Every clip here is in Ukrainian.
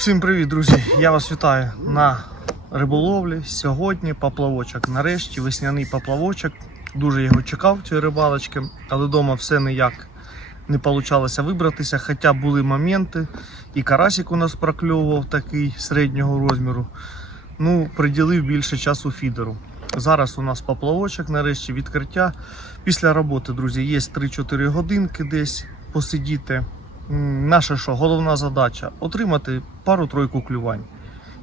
Всім привіт, друзі! Я вас вітаю на риболовлі. Сьогодні поплавочок. Нарешті весняний поплавочок. Дуже його чекав цієї рибалочки, але вдома все ніяк не вийшло вибратися. Хоча були моменти, і карасик у нас прокльовував такий середнього розміру. Ну, приділив більше часу фідеру. Зараз у нас поплавочок, нарешті відкриття. Після роботи, друзі, є 3-4 годинки десь посидіти. Наша що, головна задача отримати пару-тройку клювань.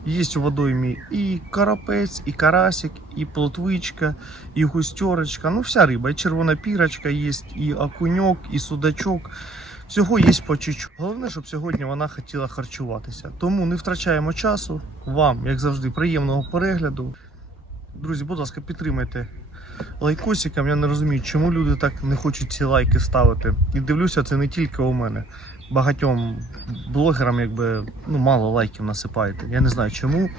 Є у водоймі і карапець, і карасик, і плотвичка, і густерочка. Ну, вся риба. І червона пірочка є, і окуньок, і судачок. Всього є по чуть-чуть. Головне, щоб сьогодні вона хотіла харчуватися. Тому не втрачаємо часу. Вам, як завжди, приємного перегляду. Друзі, будь ласка, підтримайте лайкосиком. Я не розумію, чому люди так не хочуть ці лайки ставити. І дивлюся, це не тільки у мене. Багатьом блогерам якби ну, мало лайків насипаєте. Я не знаю чому.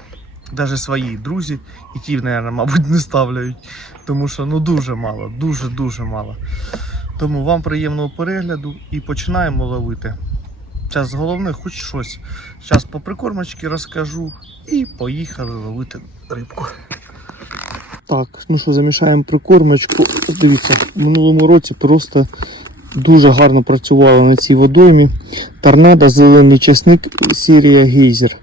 Навіть свої друзі, і ті, наверное, мабуть, не ставляють. Тому що ну дуже мало, дуже-дуже мало. Тому вам приємного перегляду і починаємо ловити. Зараз головне хоч щось. Зараз по прикормочці розкажу і поїхали ловити рибку. Так, ну що, замішаємо прикормочку. Дивіться, в минулому році просто дуже гарно працювала на цій водоймі. Торнадо, зелений чесник, серія гейзер.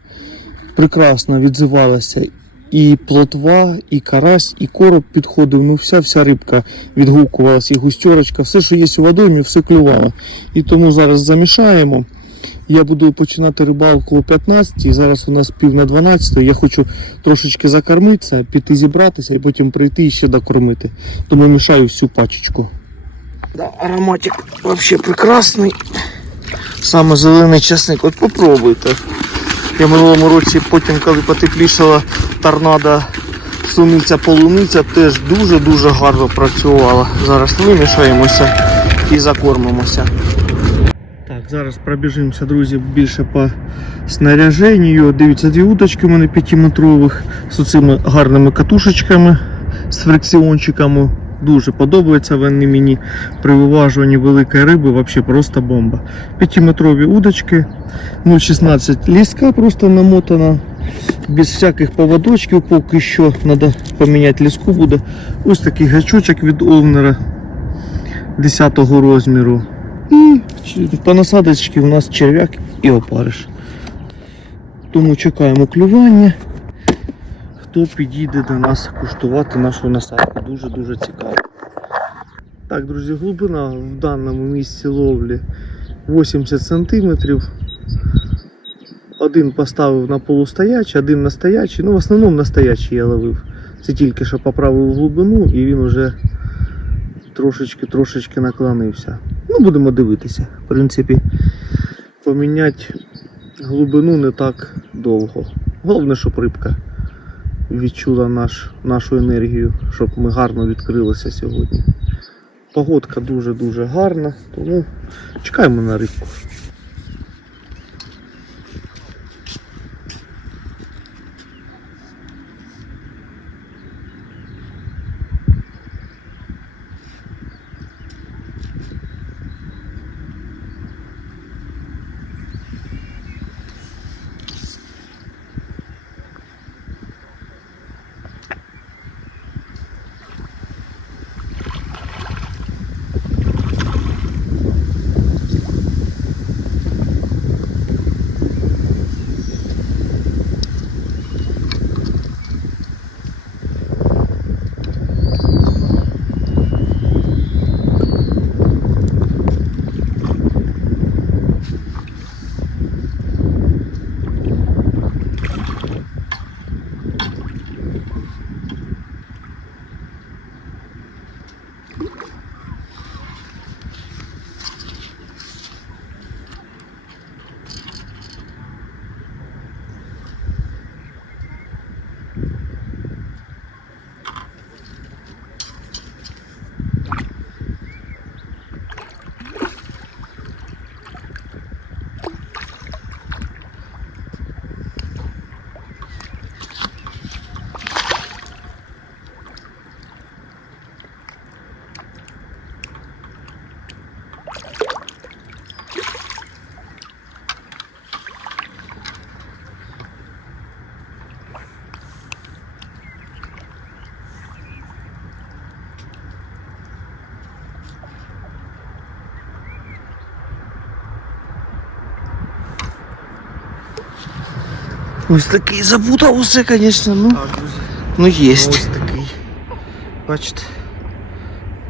Прекрасно відзивалася і плотва, і карась, і короб підходив. Ну вся вся рибка відгукувалася, і густерочка. Все, що є у водоймі, все клювало. І тому зараз замішаємо. Я буду починати рибалку о 15 зараз у нас пів на 12 Я хочу трошечки закормитися, піти зібратися і потім прийти і ще докормити. Тому мішаю всю пачечку. Да, ароматик взагалі прекрасний. Саме зелений часник. От попробуйте. Я в минулому році, потім, коли потеплішала торнадо, суниця полуниця, теж дуже-дуже гарно працювала. Зараз вимішаємося і закормимося. Зараз пробіжимося, друзі, більше по снаряженню. Дивіться, дві удочки у мене 5-метрових з цими гарними катушечками, з фрикціончиками. Дуже подобаються вони мені при виважуванні великої риби, взагалі просто бомба. 5-метрові удочки, 0,16 ліска просто намотана, без всяких поводочків, поки що треба поміняти ліску буде. Ось такий гачочок від овнера 10 розміру. По насадочці у нас черв'як і опариш. Тому чекаємо клювання. Хто підійде до нас куштувати нашу насадку. Дуже-дуже цікаво. Так, друзі, глибина в даному місці ловлі 80 см. Один поставив на полустоячий, один на стоячий. Ну, в основному на стоячий я ловив. Це тільки що поправив глибину і він вже трошечки-трошечки наклонився. Ну, будемо дивитися. В принципі, поміняти глибину не так довго. Головне, щоб рибка відчула наш, нашу енергію, щоб ми гарно відкрилися сьогодні. Погодка дуже-дуже гарна, тому чекаємо на рибку. Ось такий запутав усе, звісно, ну. Так. Ну є. Ось такий. Бачите?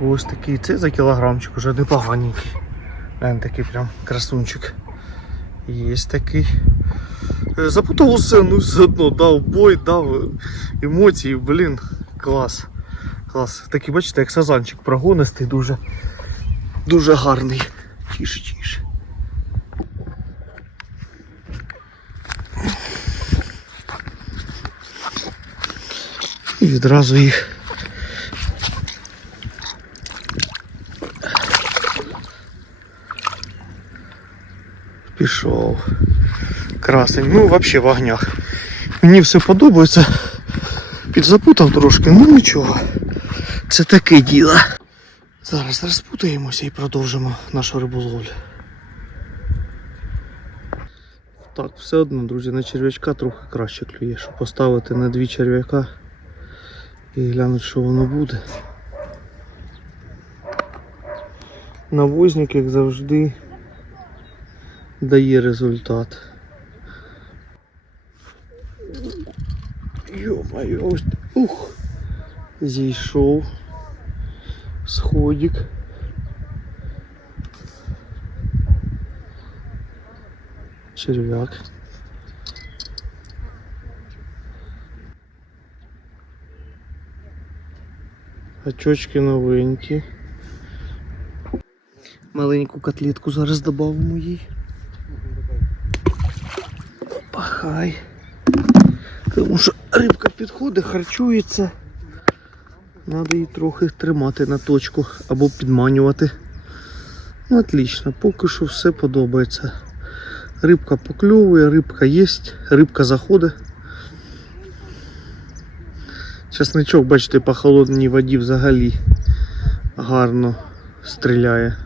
Ось такий. Це за кілограмчик уже непоганенький. Він такий прям красунчик. Є такий. Е, Запутав усе, ну все одно дав бой, дав емоції, блін, клас. Клас. Такий, бачите, як сазанчик прогонистий, дуже, дуже гарний. Тише, тише. І відразу їх. Пішов. Красень. Ну, взагалі в огнях. Мені все подобається. Підзапутав трошки, ну нічого. Це таке діло. Зараз розпутаємося і продовжимо нашу риболовлю. Так, все одно, друзі, на черв'ячка трохи краще клює, щоб поставити на дві черв'яка і глянути, що воно буде. Навозник, як завжди, дає результат. Йо-моє, ось ух, зійшов сходик. Черв'як. Очочки новенькі. Маленьку котлетку зараз додамо їй. Пахай. Тому що рибка підходить, харчується. Треба її трохи тримати на точку або підманювати. Ну, отлично, поки що все подобається. Рибка покльовує, рибка є, рибка заходить. Часничок, бачите, по холодній воді взагалі гарно стріляє.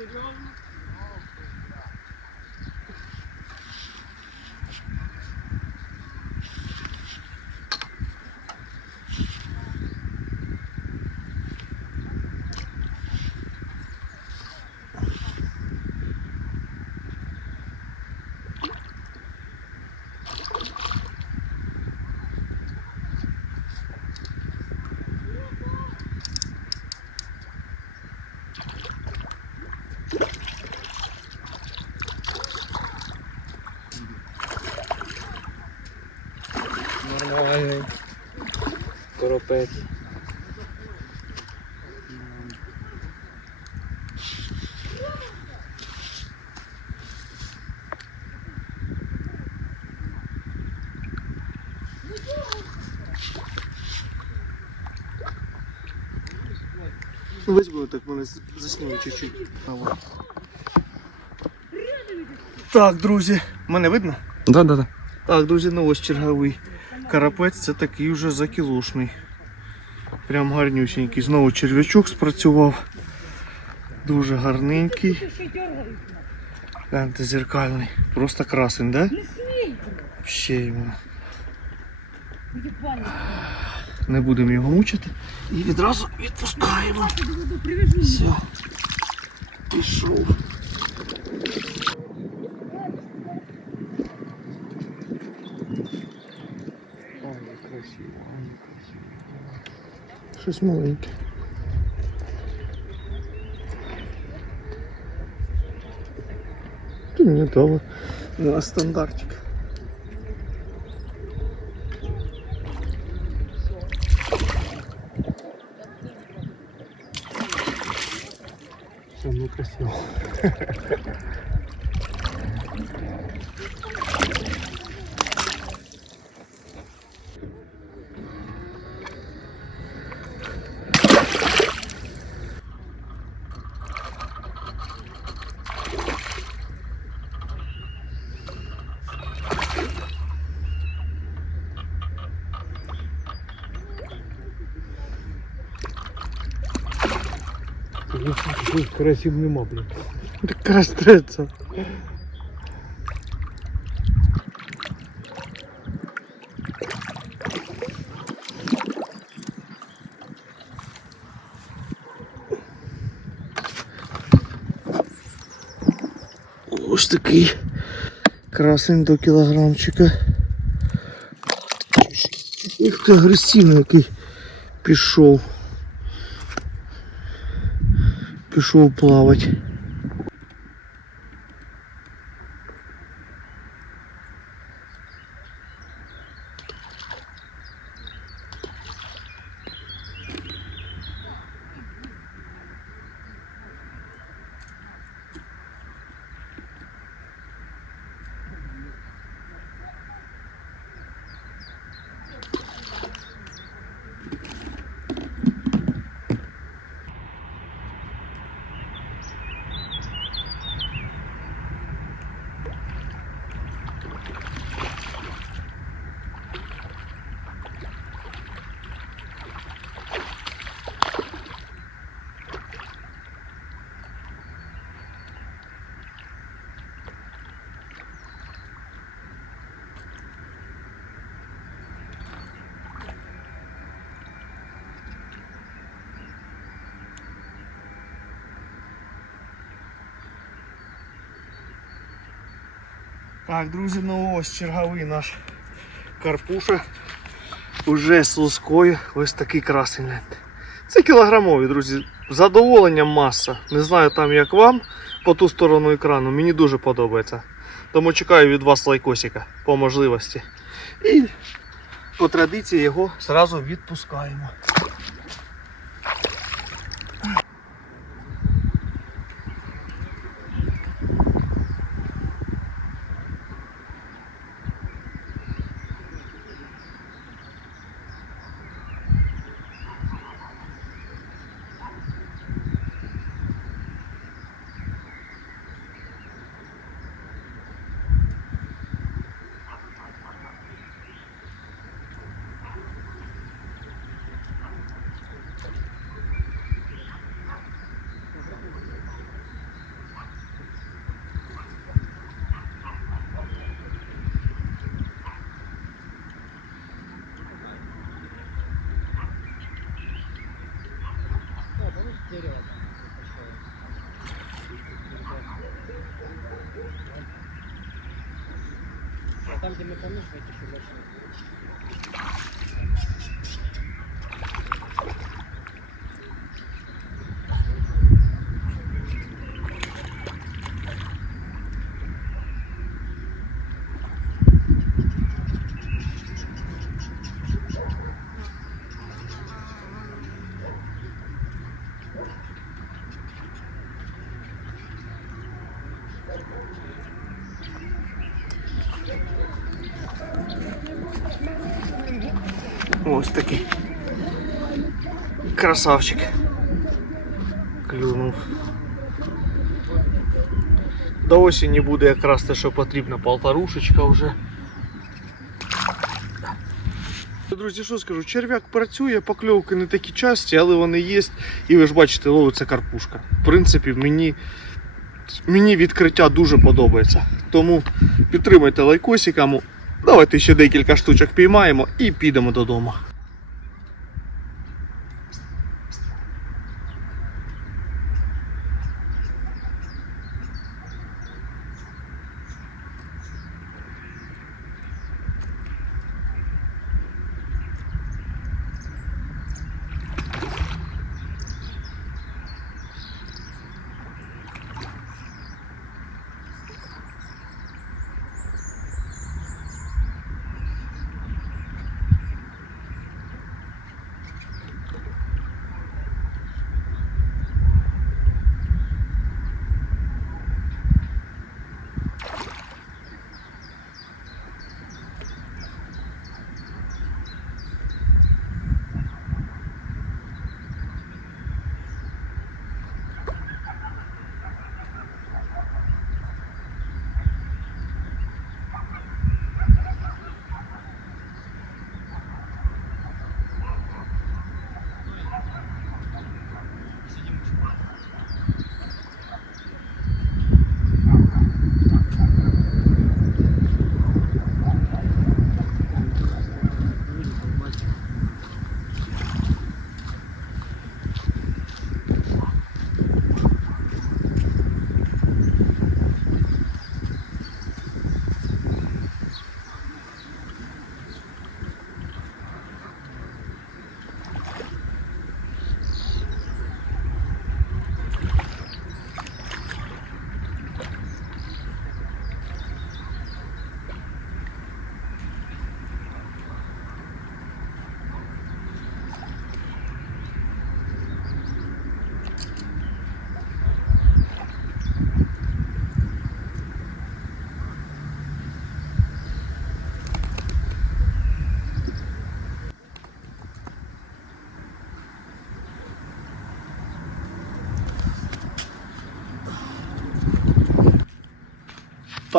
Thank you. Коропець. Весь буде так мене засніме чуть-чуть. Так, друзі, мене видно? Да, да, да. Так, друзі, ну ось черговий карапець, це такий вже закілошний. Прям гарнюсінький. Знову черв'ячок спрацював. Дуже гарненький. Гляньте, зеркальний. Просто красень, да? Ще йому. Не будемо його мучити. І відразу відпускаємо. Все. Пішов. Щось маленьке. Ти дали на стандартик. Все, ну красиво. Карасів нема, блін. Якраз треться. Ось такий красень до кілограмчика. Ух ти, агресивний який пішов. Пішов плавати. Так, друзі, ну ось черговий наш карпуша. Уже з лускою. Ось такий красень. Це кілограмові, друзі. Задоволення маса. Не знаю там як вам по ту сторону екрану. Мені дуже подобається. Тому чекаю від вас лайкосика по можливості. І по традиції його зразу відпускаємо. Там, где мы помнишь, такий. Красавчик. Клюнув. До осені буде якраз те, що потрібно, полторушечка вже. Друзі, що скажу, черв'як працює, покльовки не такі часті, але вони є. І ви ж бачите, ловиться карпушка. В принципі, мені, мені відкриття дуже подобається. Тому підтримайте лайкосиками. Давайте ще декілька штучок піймаємо і підемо додому.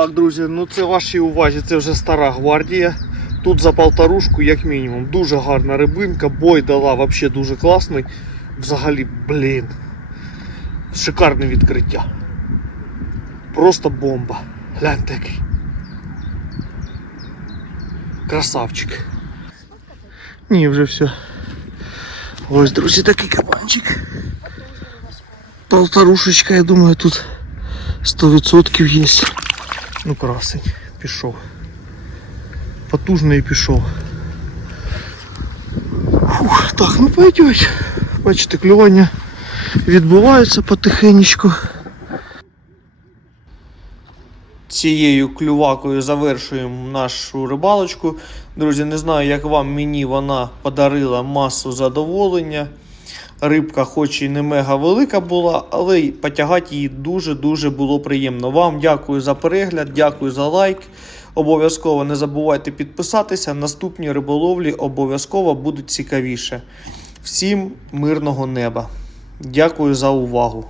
Так, друзі, ну це вашій увазі, це вже стара гвардія. Тут за полторушку, як мінімум. Дуже гарна рибинка, бой дала взагалі дуже класний. Взагалі, блін. Шикарне відкриття. Просто бомба. Гляньте який. Красавчик. Ні, вже все. Ось, друзі, такий кабанчик. Полторушечка, я думаю, тут 100% є. Ну, красень, пішов. Потужний пішов. Фух, так, ну пойдет. Бачите, клювання відбувається потихенечку. Цією клювакою завершуємо нашу рибалочку. Друзі, не знаю, як вам мені вона подарила масу задоволення. Рибка, хоч і не мега велика була, але й потягати її дуже-дуже було приємно. Вам дякую за перегляд, дякую за лайк. Обов'язково не забувайте підписатися. Наступні риболовлі обов'язково будуть цікавіше. Всім мирного неба. Дякую за увагу.